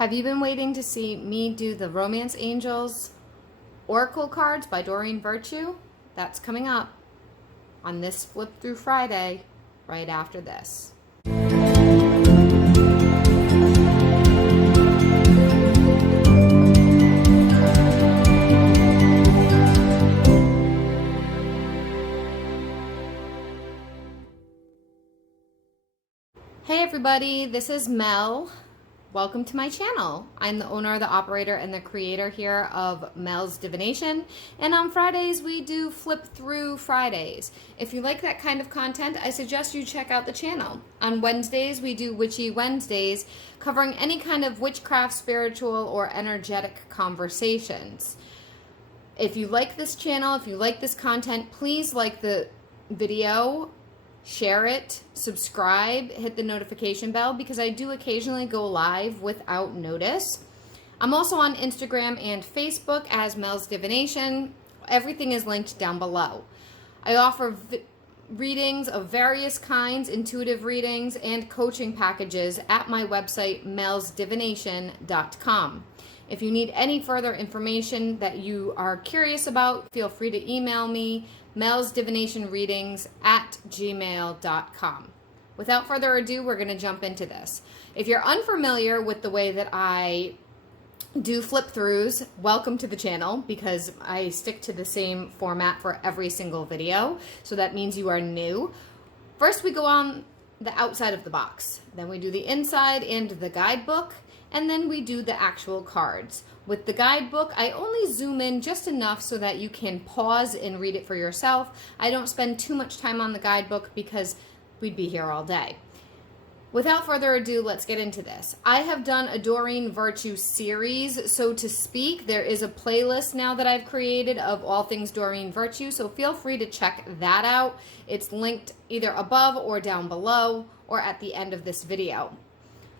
Have you been waiting to see me do the Romance Angels Oracle cards by Doreen Virtue? That's coming up on this Flip Thru Friday, right after this. Hey everybody, this is Mel. Welcome to my channel. I'm the owner, the operator, and the creator here of Melsdivination, and on Fridays we do Flip Thru Fridays. If you like that kind of content, I suggest you check out the channel. On Wednesdays we do Witchy Wednesdays, covering any kind of witchcraft, spiritual, or energetic conversations. If you like this channel, if you like this content, please like the video, share it, subscribe, hit the notification bell, because I do occasionally go live without notice. I'm also on Instagram and Facebook as Melsdivination. Everything is linked down below. I offer readings of various kinds, intuitive readings, and coaching packages at my website, melsdivination.com. If you need any further information that you are curious about, feel free to email me, melsdivinationreadings@gmail.com. Without further ado, we're going to jump into this. If you're unfamiliar with the way that I do flip throughs, welcome to the channel, because I stick to the same format for every single video, so that means you are new. First, we go on the outside of the box. Then we do the inside and the guidebook, and then we do the actual cards. With the guidebook, I only zoom in just enough so that you can pause and read it for yourself. I don't spend too much time on the guidebook because we'd be here all day. Without further ado, let's get into this. I have done a Doreen Virtue series, so to speak. There is a playlist now that I've created of all things Doreen Virtue, so feel free to check that out. It's linked either above or down below or at the end of this video.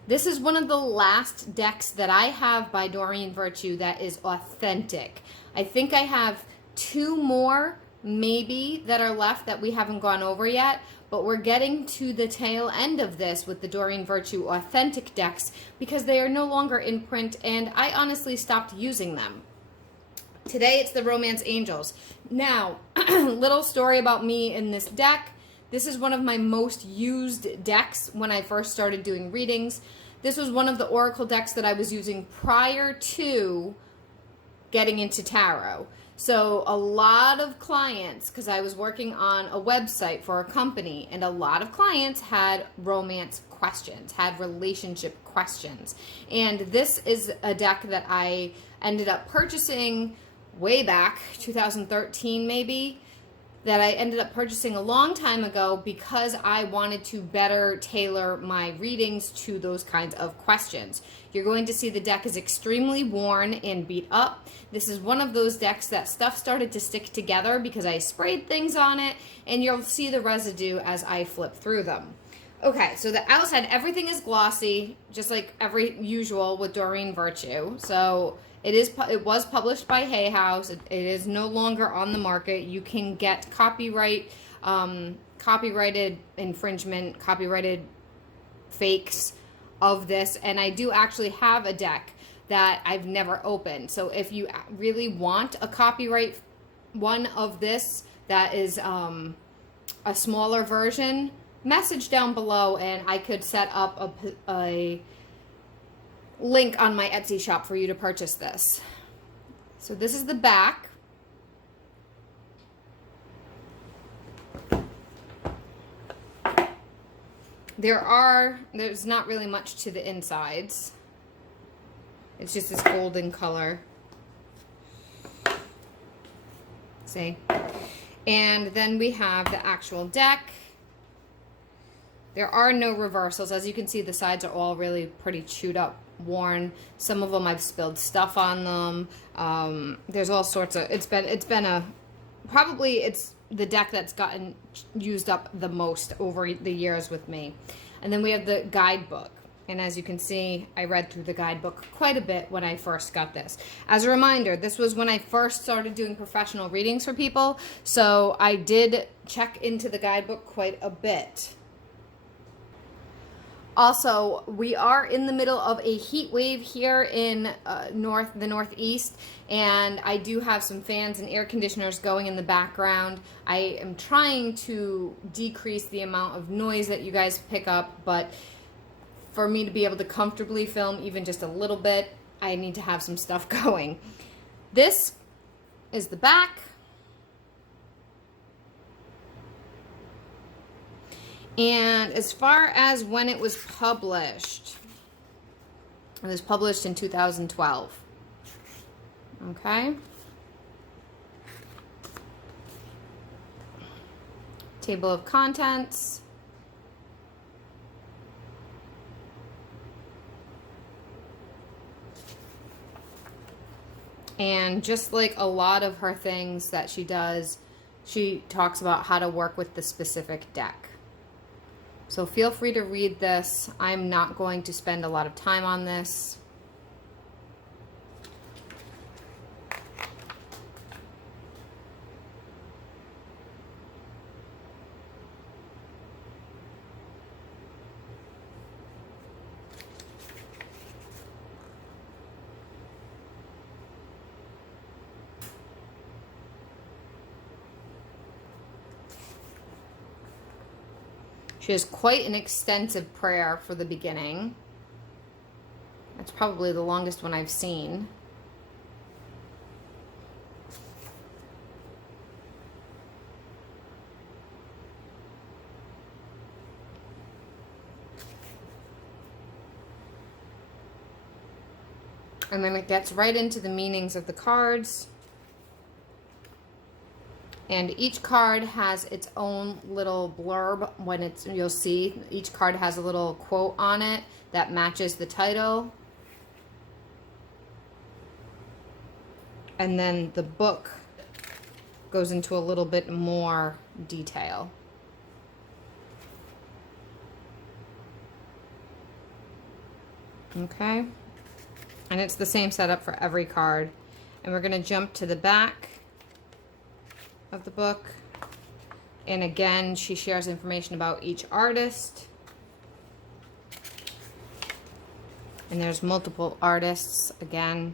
This is one of the last decks that I have by Doreen Virtue that is authentic. I think I have two more maybe that are left that we haven't gone over yet, but we're getting to the tail end of this with the Doreen Virtue authentic decks because they are no longer in print, and I honestly stopped using them. Today it's the Romance Angels. Now, little story about me in this deck. This is one of my most used decks when I first started doing readings. This was one of the oracle decks that I was using prior to getting into tarot. So a lot of clients, because I was working on a website for a company, and a lot of clients had romance questions, had relationship questions. And this is a deck that I ended up purchasing way back, 2013 maybe, that I ended up purchasing a long time ago because I wanted to better tailor my readings to those kinds of questions. You're going to see the deck is extremely worn and beat up. This is one of those decks that stuff started to stick together because I sprayed things on it, and you'll see the residue as I flip through them. Okay, so the outside, everything is glossy, just like every usual with Doreen Virtue. So it was published by Hay House. It is no longer on the market. You can get copyrighted infringement, copyrighted fakes of this, and I do actually have a deck that I've never opened. So if you really want a copyright one of this that is a smaller version, message down below and I could set up a link on my Etsy shop for you to purchase this. So this is the back. There's not really much to the insides. It's just this golden color. See? And then we have the actual deck. There are no reversals. As you can see, the sides are all really pretty chewed up, worn. Some of them I've spilled stuff on them. There's all sorts of, it's the deck that's gotten used up the most over the years with me. And then we have the guidebook. And as you can see, I read through the guidebook quite a bit when I first got this. As a reminder, this was when I first started doing professional readings for people, so I did check into the guidebook quite a bit. Also, we are in the middle of a heat wave here in the Northeast, and I do have some fans and air conditioners going in the background. I am trying to decrease the amount of noise that you guys pick up, but for me to be able to comfortably film even just a little bit, I need to have some stuff going. This is the back. And as far as when it was published in 2012. Okay. Table of contents. And just like a lot of her things that she does, she talks about how to work with the specific deck. So feel free to read this. I'm not going to spend a lot of time on this. She has quite an extensive prayer for the beginning. That's probably the longest one I've seen. And then it gets right into the meanings of the cards. And each card has its own little blurb. When it's, you'll see each card has a little quote on it that matches the title. And then the book goes into a little bit more detail. Okay. And it's the same setup for every card. And we're going to jump to the back of the book, and again she shares information about each artist, and there's multiple artists again,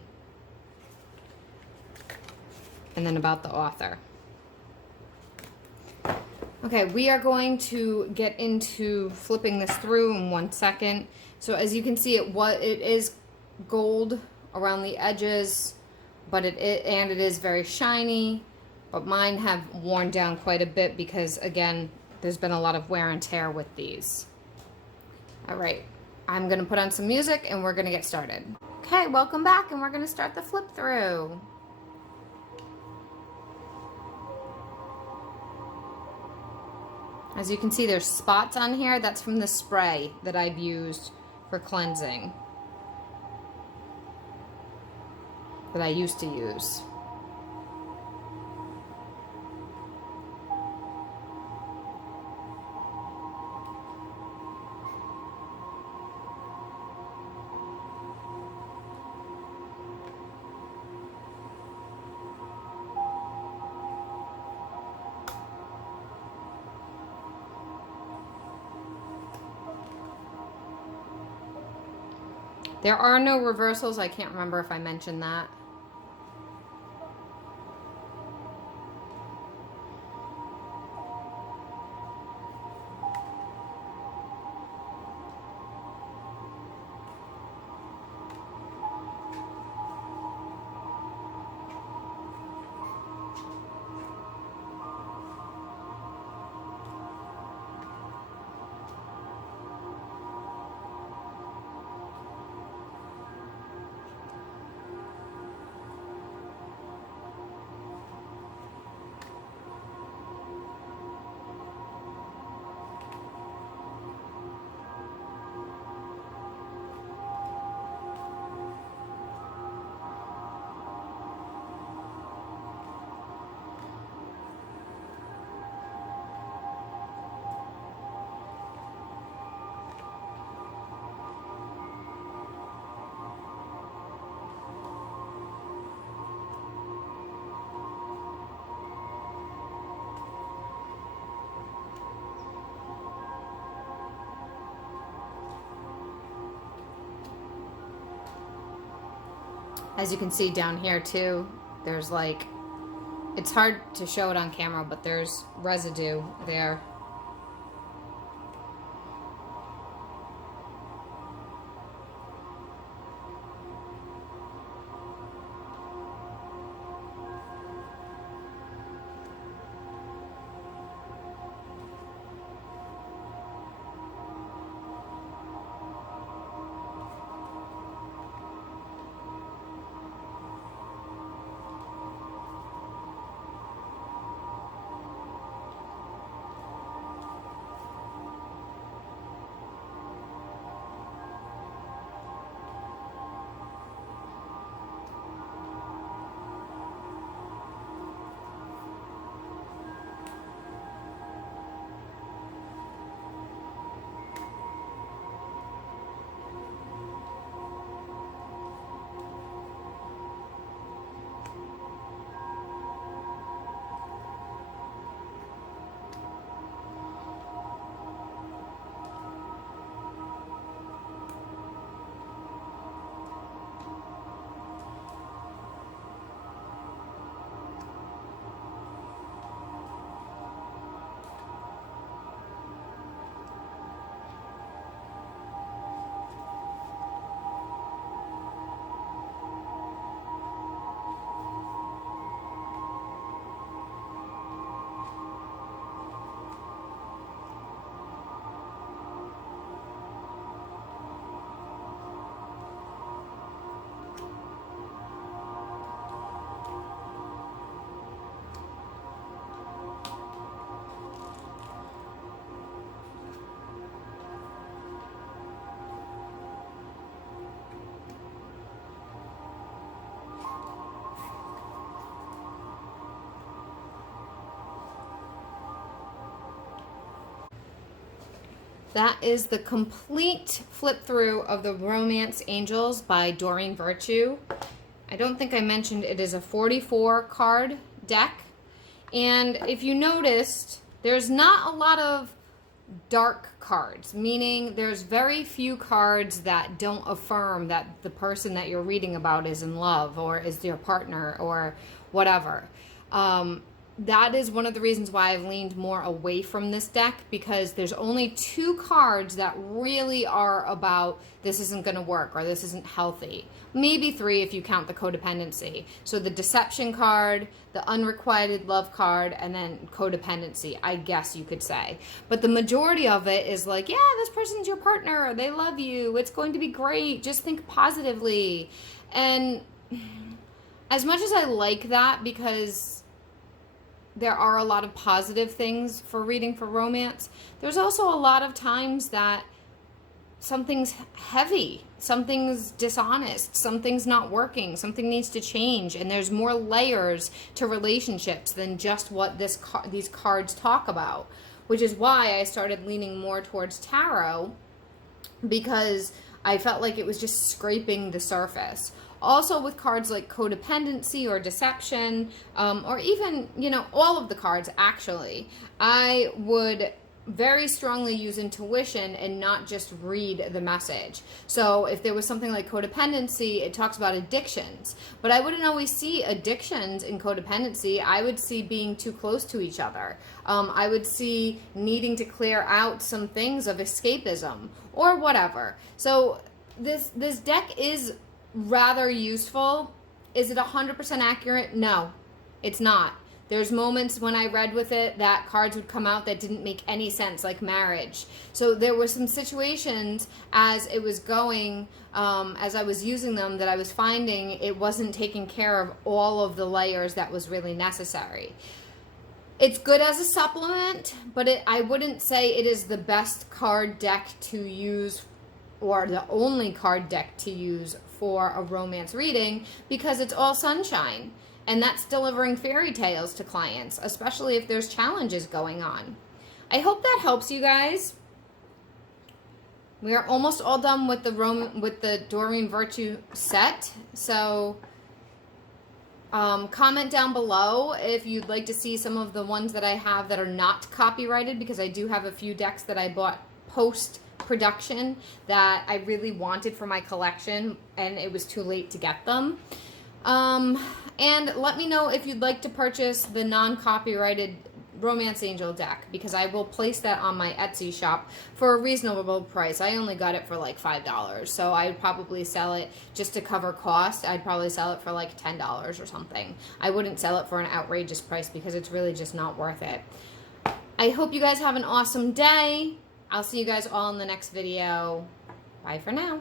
and then about the author. Okay, we are going to get into flipping this through in 1 second. So as you can see, it is gold around the edges, but it is very shiny. But mine have worn down quite a bit because, again, there's been a lot of wear and tear with these. All right, I'm going to put on some music and we're going to get started. Okay, welcome back, and we're going to start the flip through. As you can see, there's spots on here. That's from the spray that I've used for cleansing, that I used to use. There are no reversals. I can't remember if I mentioned that. As you can see down here too, there's like, it's hard to show it on camera, but there's residue there. That is the complete flip through of the Romance Angels by Doreen Virtue. I don't think I mentioned it is a 44 card deck. And if you noticed, there's not a lot of dark cards, meaning there's very few cards that don't affirm that the person that you're reading about is in love or is your partner or whatever. That is one of the reasons why I've leaned more away from this deck, because there's only 2 cards that really are about this isn't going to work or this isn't healthy. Maybe 3 if you count the codependency. So the deception card, the unrequited love card, and then codependency, I guess you could say. But the majority of it is like, yeah, this person's your partner. They love you. It's going to be great. Just think positively. And as much as I like that, because there are a lot of positive things for reading for romance, there's also a lot of times that something's heavy, something's dishonest, something's not working, something needs to change, and there's more layers to relationships than just what these cards talk about, which is why I started leaning more towards tarot, because I felt like it was just scraping the surface. Also with cards like codependency or deception, or even, all of the cards actually, I would very strongly use intuition and not just read the message. So if there was something like codependency, it talks about addictions, but I wouldn't always see addictions in codependency. I would see being too close to each other. I would see needing to clear out some things of escapism or whatever. So this deck is rather useful. Is it 100% accurate? No, it's not. There's moments when I read with it that cards would come out that didn't make any sense, like marriage. So there were some situations as it was going, as I was using them, that I was finding it wasn't taking care of all of the layers that was really necessary. It's good as a supplement, but I wouldn't say it is the best card deck to use or the only card deck to use for a romance reading, because it's all sunshine. And that's delivering fairy tales to clients, especially if there's challenges going on. I hope that helps you guys. We are almost all done with the Doreen Virtue set. So comment down below if you'd like to see some of the ones that I have that are not copyrighted, because I do have a few decks that I bought post-production that I really wanted for my collection, and it was too late to get them. And let me know if you'd like to purchase the non-copyrighted Romance Angel deck, because I will place that on my Etsy shop for a reasonable price. I only got it for like $5, so I'd probably sell it just to cover cost. I'd probably sell it for like $10 or something. I wouldn't sell it for an outrageous price because it's really just not worth it. I hope you guys have an awesome day. I'll see you guys all in the next video. Bye for now.